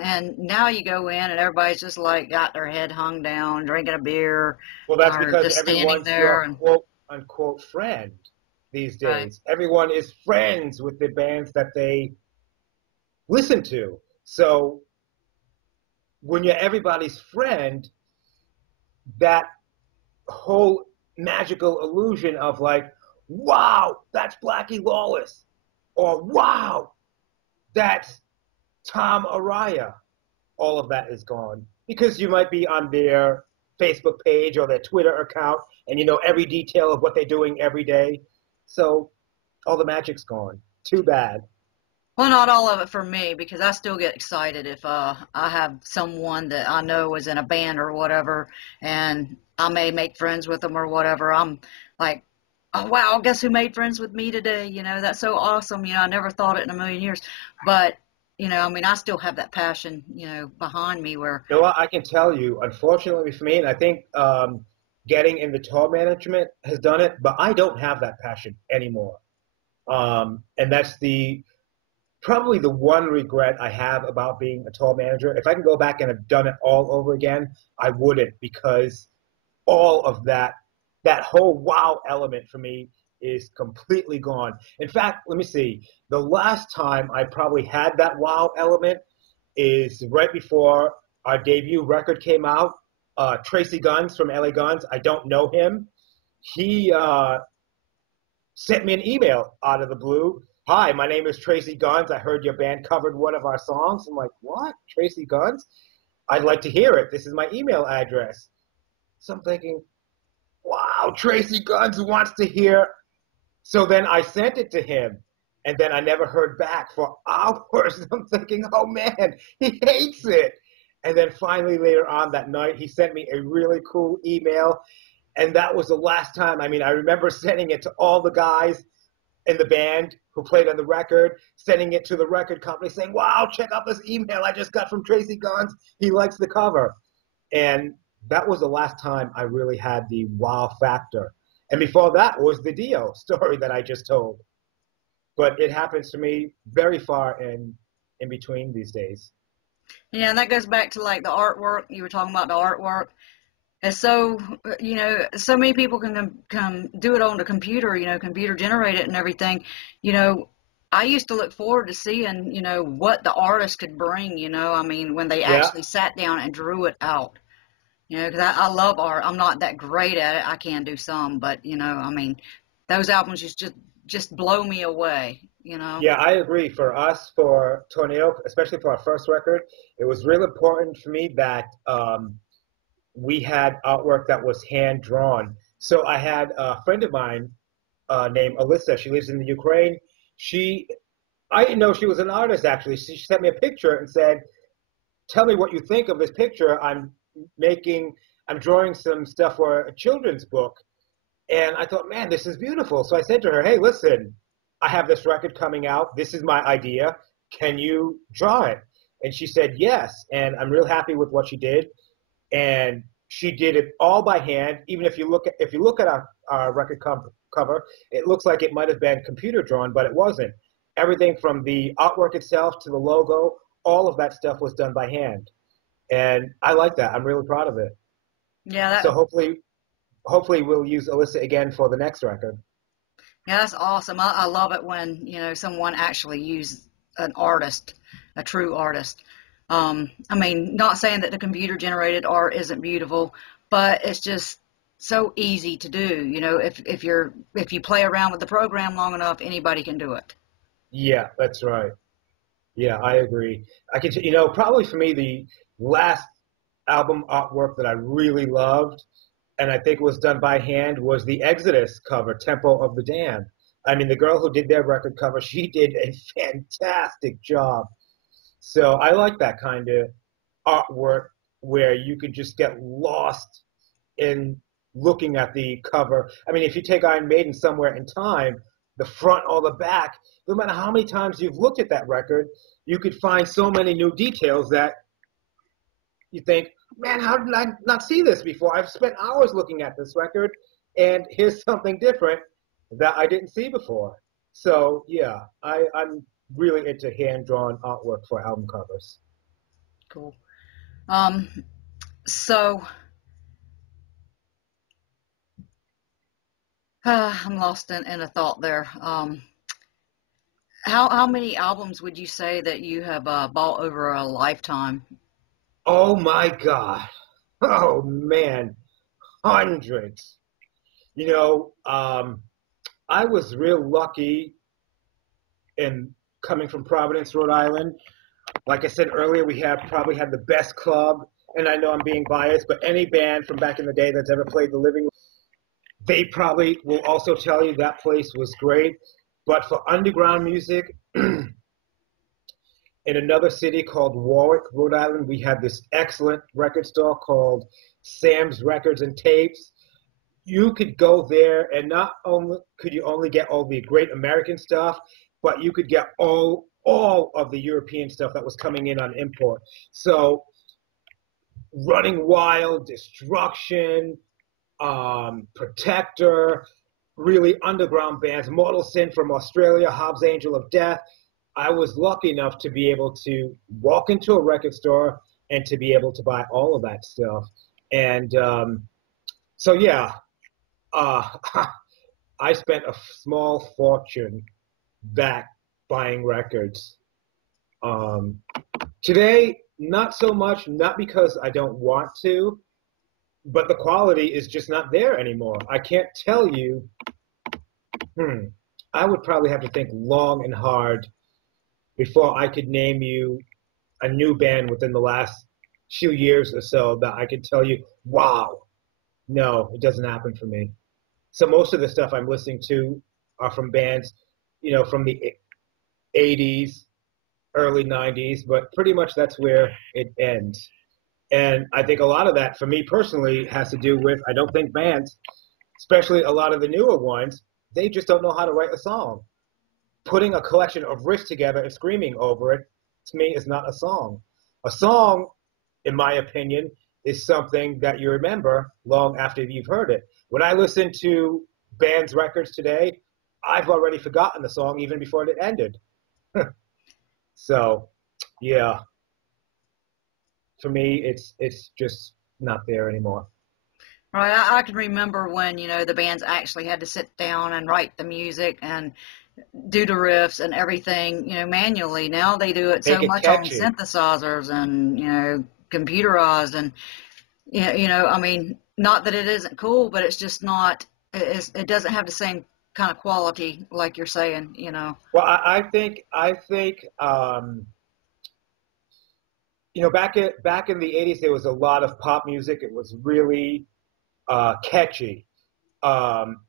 and now you go in and everybody's just like got their head hung down, drinking a beer, Well, that's or because just standing everyone's there. your quote unquote friend these days. Right. Everyone is friends with the bands that they listen to. So when you're everybody's friend, that whole magical illusion of like, wow, that's Blackie Lawless, or wow, that's Tom Araya, all of that is gone because you might be on their Facebook page or their Twitter account and you know every detail of what they're doing every day. So all the magic's gone. Too bad. Well, not all of it for me because I still get excited if I have someone that I know is in a band or whatever, and I may make friends with them or whatever. I'm like, oh wow, guess who made friends with me today? That's so awesome. I never thought it in a million years, but I still have that passion, behind me where. You know what? I can tell you, unfortunately for me, and I think getting into tour management has done it, but I don't have that passion anymore. And that's probably the one regret I have about being a tour manager. If I can go back and have done it all over again, I wouldn't, because all of that whole wow element for me is completely gone. In fact, let me see. The last time I probably had that wow element is right before our debut record came out. Tracy Guns from LA Guns. I don't know him. He sent me an email out of the blue. Hi, my name is Tracy Guns. I heard your band covered one of our songs. I'm like, what? Tracy Guns? I'd like to hear it. This is my email address. So I'm thinking, wow, Tracy Guns wants to hear. So then I sent it to him, and then I never heard back for hours. I'm thinking, oh man, he hates it. And then finally later on that night, he sent me a really cool email, and that was the last time. I remember sending it to all the guys in the band who played on the record, sending it to the record company saying, wow, check out this email I just got from Tracy Guns. He likes the cover. And that was the last time I really had the wow factor. And before that was the Dio story that I just told. But it happens to me very far in between these days. Yeah, and that goes back to like the artwork. You were talking about the artwork. And so, so many people can do it on the computer, computer generate it and everything. I used to look forward to seeing, what the artist could bring, when they actually sat down and drew it out. Because I love art. I'm not that great at it. I can do some, but, those albums just blow me away, Yeah, I agree. For us, for Tornado, especially for our first record, it was real important for me that we had artwork that was hand drawn. So I had a friend of mine named Alyssa. She lives in the Ukraine. I didn't know she was an artist, actually. She sent me a picture and said, tell me what you think of this picture. I'm drawing some stuff for a children's book. And I thought, man, this is beautiful. So I said to her, hey, listen, I have this record coming out. This is my idea. Can you draw it? And she said, yes. And I'm real happy with what she did. And she did it all by hand. Even if you look at our record cover, it looks like it might have been computer drawn, but it wasn't. Everything from the artwork itself to the logo, all of that stuff was done by hand. And I like that. I'm really proud of it. Yeah, So hopefully we'll use Alyssa again for the next record. yeah, that's awesome. I love it when, someone actually uses an artist, a true artist. I mean, not saying that the computer generated art isn't beautiful, but it's just so easy to do. If you play around with the program long enough, anybody can do it. Yeah, that's right. Yeah, I agree. I can, probably for me, the last album artwork that I really loved, and I think was done by hand, was the Exodus cover, Temple of the Dam. I mean, the girl who did their record cover, she did a fantastic job. So I like that kind of artwork where you could just get lost in looking at the cover. I mean, if you take Iron Maiden Somewhere in Time, the front or the back, no matter how many times you've looked at that record, you could find so many new details that you think, man, how did I not see this before? I've spent hours looking at this record, and here's something different that I didn't see before. So, yeah, I'm really into hand-drawn artwork for album covers. Cool. Um, so I'm lost in a thought there. How many albums would you say that you have bought over a lifetime? Oh, my God. Oh, man. Hundreds. You know, I was real lucky in coming from Providence, Rhode Island. Like I said earlier, we have probably had the best club, and I know I'm being biased, but any band from back in the day that's ever played the Living Room, they probably will also tell you that place was great. But for underground music, in another city called Warwick, Rhode Island, we had this excellent record store called Sam's Records and Tapes. You could go there, and not only could you only get all the great American stuff, but you could get all of the European stuff that was coming in on import. So Running Wild, Destruction, Protector, really underground bands, Mortal Sin from Australia, Hobbs Angel of Death. I was lucky enough to be able to walk into a record store and to be able to buy all of that stuff. And so, yeah, uh, I spent a small fortune back buying records. Um, Today, not so much, not because I don't want to, but the quality is just not there anymore. I can't tell you, I would probably have to think long and hard before I could name you a new band within the last few years or so that I could tell you, wow. No, it doesn't happen for me. So most of the stuff I'm listening to are from bands, from the 80s, early 90s, but pretty much that's where it ends. And I think a lot of that, for me personally, has to do with I don't think bands, especially a lot of the newer ones, they just don't know how to write a song. Putting a collection of riffs together and screaming over it, to me, is not a song. A song, in my opinion, is something that you remember long after you've heard it. When I listen to bands' records today, I've already forgotten the song even before it ended. So, yeah, for me, it's just not there anymore. Right, I can remember when, the bands actually had to sit down and write the music and do the riffs and everything, manually. Now they do it so Make it much on catchy. synthesizers and, computerized and, I mean, not that it isn't cool, but it's just not, it doesn't have the same kind of quality like you're saying. Well, back in the '80s, there was a lot of pop music. It was really catchy. Um,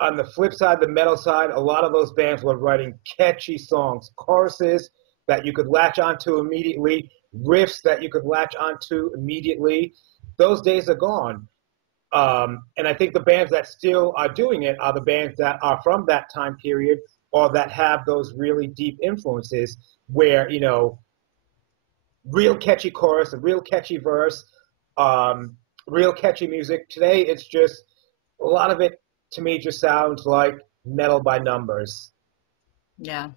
on the flip side, the metal side, a lot of those bands were writing catchy songs, choruses that you could latch onto immediately, riffs that you could latch onto immediately. Those days are gone. And I think the bands that still are doing it are the bands that are from that time period or that have those really deep influences where, real catchy chorus, a real catchy verse, real catchy music. Today, it's just a lot of it to me just sounds like metal by numbers. Yeah,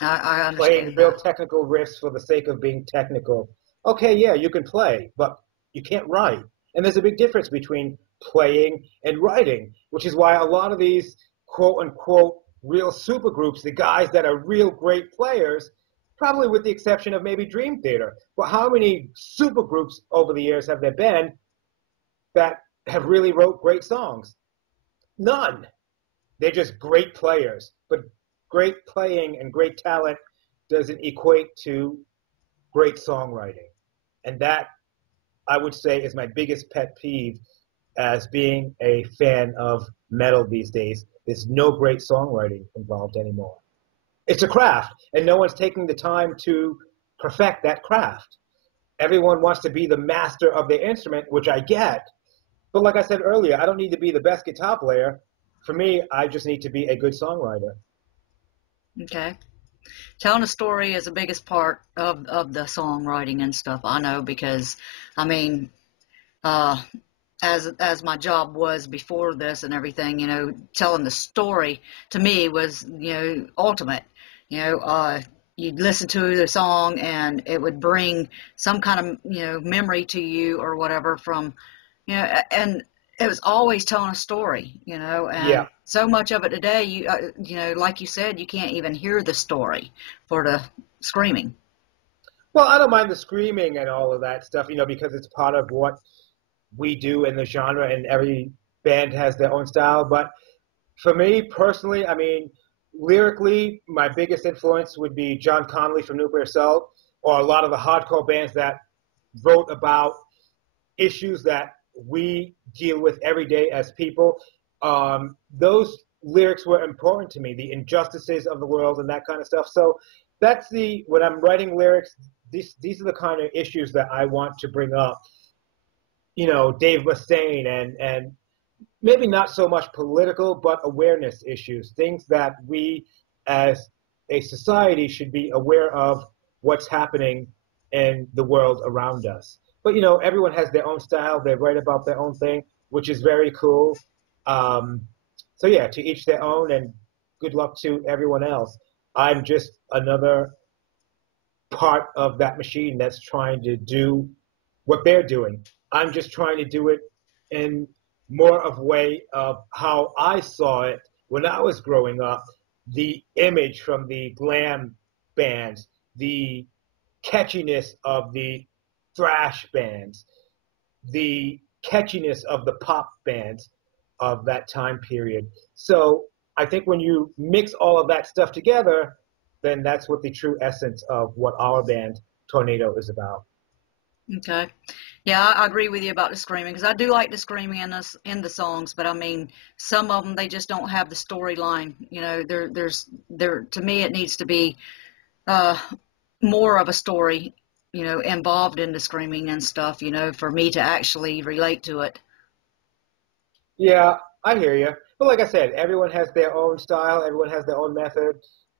I Playing understand real that. technical riffs for the sake of being technical. Okay, yeah, you can play, but you can't write. And there's a big difference between playing and writing, which is why a lot of these quote unquote real supergroups, the guys that are real great players, probably with the exception of maybe Dream Theater, but how many supergroups over the years have there been that have really wrote great songs? None. They're just great players. But great playing and great talent doesn't equate to great songwriting. And that, I would say, is my biggest pet peeve as being a fan of metal these days. There's no great songwriting involved anymore. It's a craft, and no one's taking the time to perfect that craft. Everyone wants to be the master of their instrument, which I get. But like I said earlier, I don't need to be the best guitar player. For me, I just need to be a good songwriter. Okay. Telling a story is the biggest part of the songwriting and stuff. I know because, I mean, uh, as my job was before this and everything, telling the story to me was, ultimate. You know, you'd listen to the song and it would bring some kind of, memory to you or whatever from, and it was always telling a story, and Yeah. so much of it today, like you said, you can't even hear the story for the screaming. Well, I don't mind the screaming and all of that stuff, because it's part of what we do in the genre, and every band has their own style. But for me personally, I mean, lyrically, my biggest influence would be John Connolly from Nuclear Assault, or a lot of the hardcore bands that wrote about issues that we deal with every day as people. Those lyrics were important to me, the injustices of the world and that kind of stuff. So when I'm writing lyrics, these are the kind of issues that I want to bring up. Dave Mustaine and maybe not so much political, but awareness issues, things that we as a society should be aware of what's happening in the world around us. But, everyone has their own style. They write about their own thing, which is very cool. So, yeah, to each their own, and good luck to everyone else. I'm just another part of that machine that's trying to do what they're doing. I'm just trying to do it in more of a way of how I saw it when I was growing up. The image from the glam bands, the catchiness of the thrash bands, the catchiness of the pop bands of that time period. So I think when you mix all of that stuff together, then that's what the true essence of what our band Tornado is about. Okay. Yeah, I agree with you about the screaming because I do like the screaming in the songs, but I mean, some of them they just don't have the storyline. There to me it needs to be uh, more of a story, involved in the screaming and stuff, for me to actually relate to it. Yeah, I hear you. But like I said, everyone has their own style, everyone has their own method.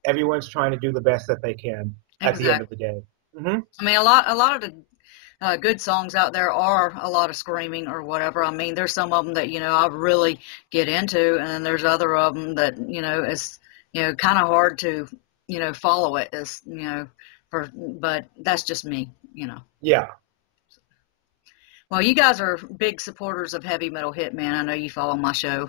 Everyone's trying to do the best that they can at the end of Exactly. the day. Hmm. I mean, a lot of the good songs out there are a lot of screaming or whatever. I mean, there's some of them that I really get into, and then there's other of them that it's kind of hard to follow it as but that's just me. Yeah. Well, you guys are big supporters of Heavy Metal Hitman. I know you follow my show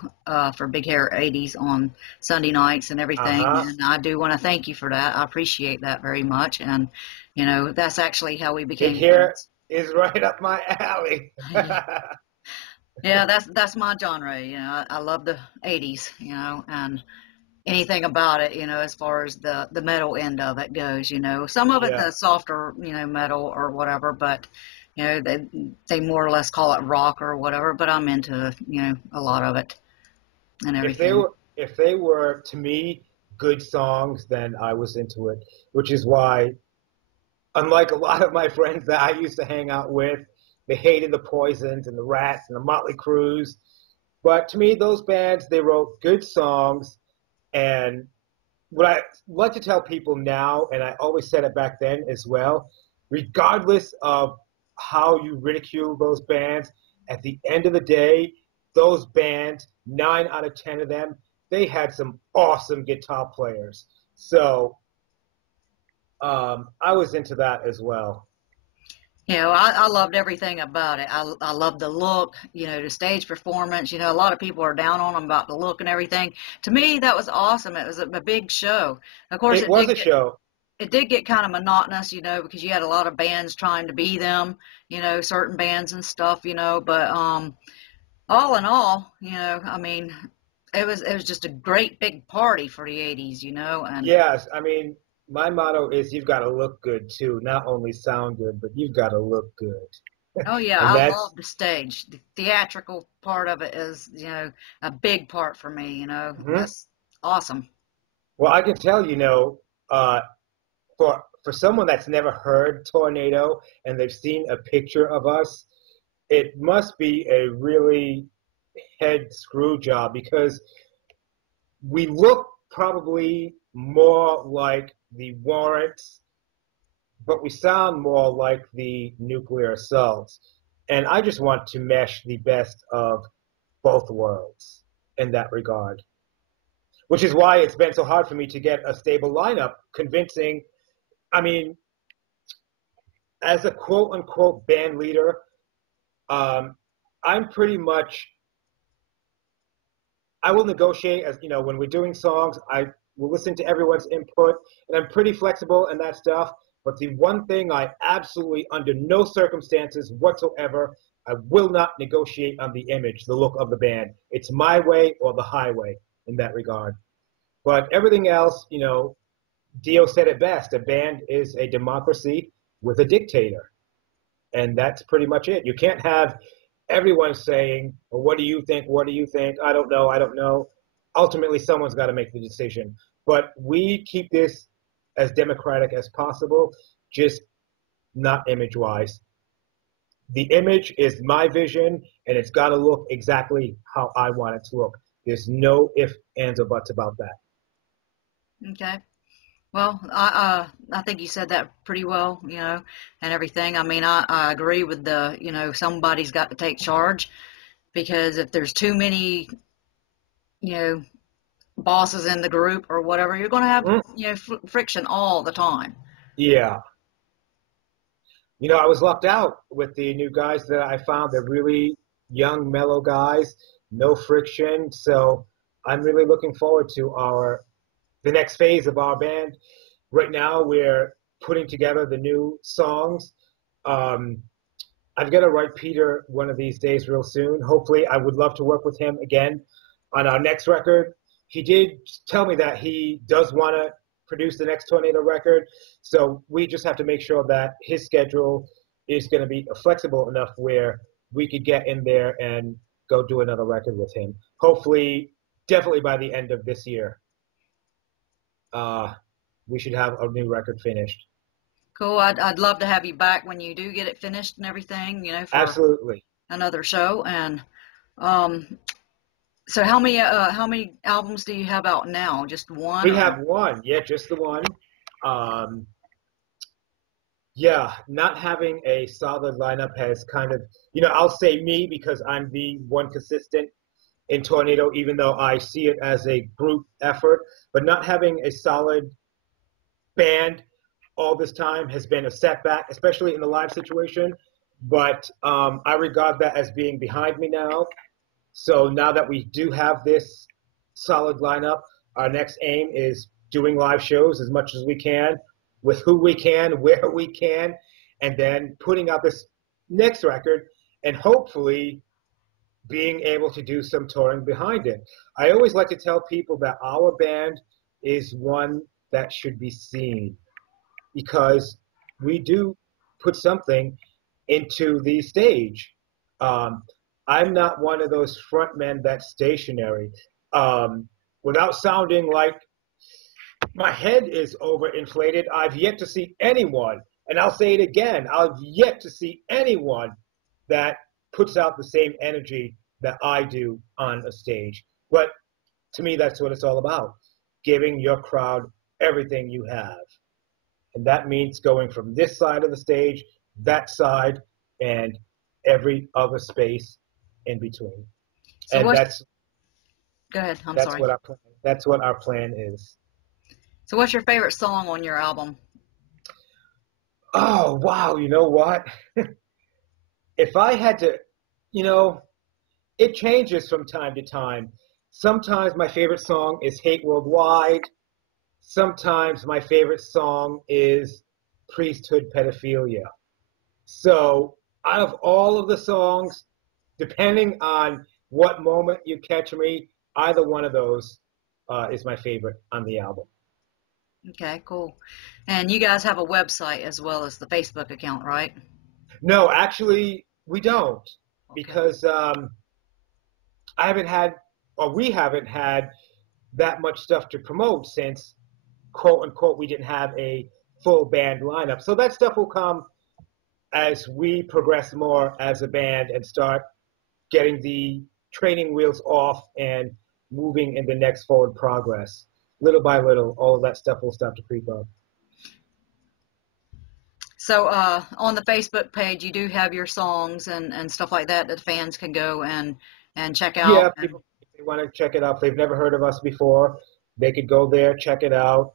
for Big Hair 80s on Sunday nights and everything, Uh-huh. and I do want to thank you for that. I appreciate that very much, and that's actually how we Big became hair friends. is right up my alley. Yeah. Yeah, that's my genre. I love the '80s. And anything about it. As far as the metal end of it goes. Some of it Yeah. the softer metal or whatever, but they more or less call it rock or whatever. But I'm into a lot of it and If they everything. were if they were to me good songs, then I was into it, which is why, unlike a lot of my friends that I used to hang out with, they hated the Poisons and the Rats and the Motley Crues. But to me, those bands, they wrote good songs. And what I like to tell people now, and I always said it back then as well, regardless of how you ridicule those bands, at the end of the day, those bands, 9 out of 10 of them, they had some awesome guitar players. So I was into that as well. I loved everything about it. I loved the look, the stage performance. A lot of people are down on them about the look and everything. To me, that was awesome. It was a big show. Of course, It was a show. it did get kind of monotonous, because you had a lot of bands trying to be them, certain bands and stuff, but all in all, I mean, it was just a great big party for the 80s, and Yes, I mean, my motto is you've got to look good too. Not only sound good, but you've got to look good. oh yeah, And I that's love the stage. The theatrical part of it is, a big part for me, mhm. That's awesome. Well, I can tell uh, for someone that's never heard Tornado and they've seen a picture of us, it must be a really head screw job because we look probably more like the Warrants, but we sound more like the Nuclear Assaults. And I just want to mesh the best of both worlds in that regard, which is why it's been so hard for me to get a stable lineup, convincing. I mean, as a quote unquote band leader, um, I'm pretty much I will negotiate as when we're doing songs. I will listen to everyone's input, and I'm pretty flexible in that stuff. But the one thing I absolutely, under no circumstances whatsoever, I will not negotiate on the image, the look of the band. It's my way or the highway in that regard. But everything else, Dio said it best: a band is a democracy with a dictator, and that's pretty much it. You can't have everyone saying, well, what do you think? What do you think? I don't know. I don't know. Ultimately, someone's got to make the decision. But we keep this as democratic as possible, just not image wise. The image is my vision, and it's got to look exactly how I want it to look. There's no ifs, ands, or buts about that. Okay. Well, I think you said that pretty well, and everything. I mean, I agree with the, somebody's got to take charge because if there's too many, you know, bosses in the group or whatever, you're going to have, Mm, friction all the time. yeah. I was lucked out with the new guys that I found. They're really young, mellow guys, no friction. So I'm really looking forward to our the next phase of our band. Right now, we're putting together the new songs. Um, I've got to write Peter one of these days, real soon. Hopefully, I would love to work with him again on our next record. He did tell me that he does want to produce the next Tornado record. So we just have to make sure that his schedule is going to be flexible enough where we could get in there and go do another record with him. Hopefully, definitely by the end of this year, uh, we should have a new record finished. Cool. I'd love to have you back when you do get it finished and everything, for Absolutely. another show. And um, so how many albums do you have out now? Just one We or? have one, yeah, just the one. Um, yeah, not having a solid lineup has kind of, I'll say me because I'm the one consistent in Tornado, even though I see it as a group effort. But not having a solid band all this time has been a setback, especially in the live situation. But I regard that as being behind me now. So now that we do have this solid lineup, our next aim is doing live shows as much as we can, with who we can, where we can, and then putting out this next record and hopefully being able to do some touring behind it. I always like to tell people that our band is one that should be seen because we do put something into the stage. Um, I'm not one of those frontmen that's stationary. Um, Without sounding like my head is overinflated, I've yet to see anyone, and I'll say it again, I've yet to see anyone that puts out the same energy that I do on a stage. But to me, that's what it's all about, giving your crowd everything you have. And that means going from this side of the stage, that side, and every other space in between. So And what's that's Go ahead. I'm that's sorry. what our plan is. So what's your favorite song on your album? Oh, wow. You know what? If I had to, you know, it changes from time to time. Sometimes my favorite song is Hate Worldwide. Sometimes my favorite song is Priesthood Pedophilia. So out of all of the songs, depending on what moment you catch me, either one of those is my favorite on the album. Okay, cool. And you guys have a website as well as the Facebook account, right? No, actually, we don't Okay. because I haven't had, or we haven't had that much stuff to promote since, quote unquote, we didn't have a full band lineup. So that stuff will come as we progress more as a band and start getting the training wheels off and moving in the next forward progress. Little by little, all of that stuff will start to creep up. So on the Facebook page, you do have your songs and stuff like that that fans can go and check Yeah, out. And people, if they want to check it out, if they've never heard of us before, they could go there, check it out.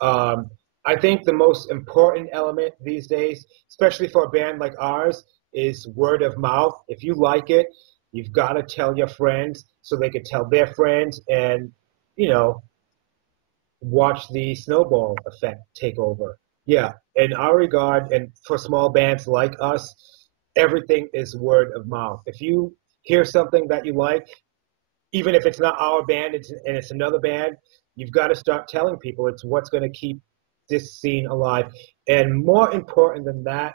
Um, I think the most important element these days, especially for a band like ours, is word of mouth. If you like it, you've got to tell your friends so they could tell their friends and, you know, watch the snowball effect take over. Yeah, in our regard, and for small bands like us, everything is word of mouth. If you hear something that you like, even if it's not our band and it's another band, you've got to start telling people. It's what's going to keep this scene alive. And more important than that,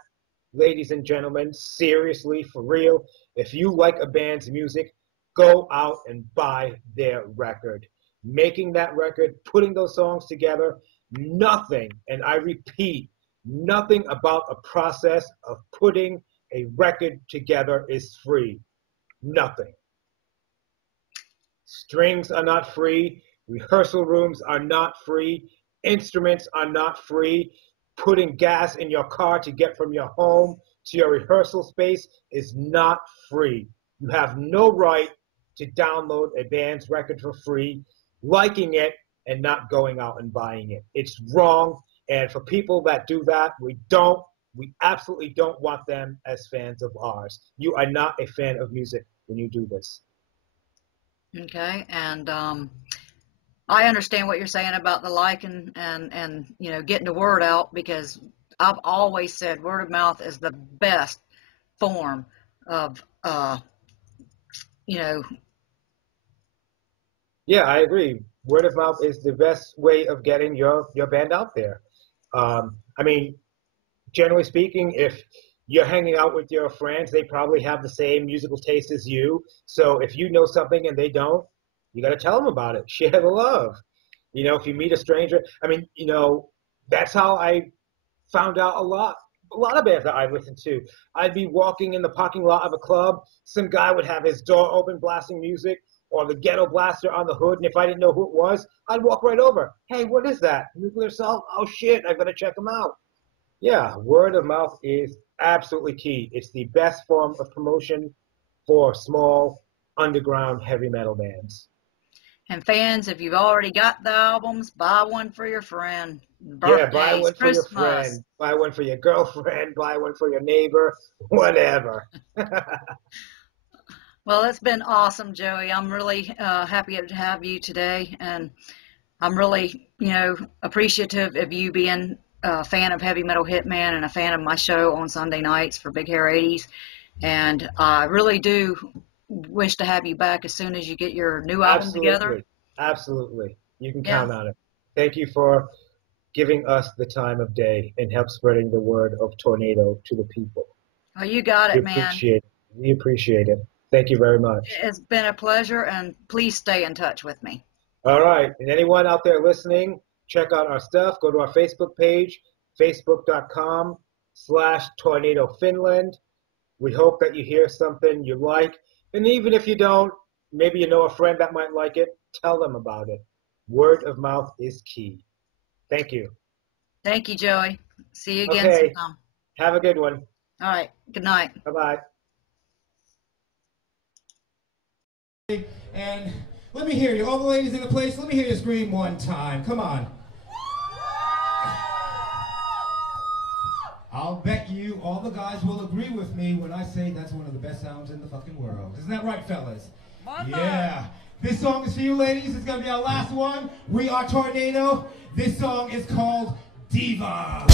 ladies and gentlemen, seriously, for real, if you like a band's music, go out and buy their record. Making that record, putting those songs together, nothing, and I repeat, nothing about the process of putting a record together is free. Nothing. Strings are not free. Rehearsal rooms are not free. Instruments are not free. Putting gas in your car to get from your home to your rehearsal space is not free. You have no right to download a band's record for free, liking it, and not going out and buying it. It's wrong. And for people that do that, we absolutely don't want them as fans of ours. You are not a fan of music when you do this. okay, and I understand what you're saying about the like and getting the word out because I've always said word of mouth is the best form of you know Yeah, I agree. Word of mouth is the best way of getting your band out there. I mean, generally speaking, if you're hanging out with your friends, they probably have the same musical taste as you. So if you know something and they don't, you got to tell them about it. Share the love. You know, if you meet a stranger, I mean, that's how I found out a lot of bands that I listened to. I'd be walking in the parking lot of a club. Some guy would have his door open, blasting music, or the ghetto blaster on the hood. And if I didn't know who it was, I'd walk right over. Hey, what is that? Nuclear Assault? Oh shit, I gotta check them out. Yeah, word of mouth is absolutely key. It's the best form of promotion for small underground heavy metal bands. and fans, if you've already got the albums, buy one for your friend. Yeah, buy Birthdays, one for your Christmas. friend, buy one for your girlfriend, buy one for your neighbor, whatever. Well, it's been awesome, Joey. I'm really happy to have you today, and I'm really, appreciative of you being a fan of Heavy Metal Hitman and a fan of my show on Sunday nights for Big Hair 80s. And I really do wish to have you back as soon as you get your new album together. Absolutely. Absolutely. You can Yeah. count on it. Thank you for giving us the time of day and help spreading the word of Tornado to the people. Oh, you got We it, man. appreciate it. We appreciate it. Thank you very much. It's been a pleasure, and please stay in touch with me. All right. And anyone out there listening, check out our stuff. Go to our Facebook page, facebook.com/Tornado Finland. We hope that you hear something you like. And even if you don't, maybe you know a friend that might like it, tell them about it. Word of mouth is key. Thank you. Thank you, Joey. See you again Okay. sometime. Have a good one. All right. Good night. Bye-bye. And let me hear you. All the ladies in the place, let me hear you scream one time. Come on. I'll bet you all the guys will agree with me when I say that's one of the best sounds in the fucking world. Isn't that right, fellas? Yeah. This song is for you, ladies. It's going to be our last one. We are Tornado. This song is called Diva.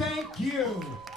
Thank you.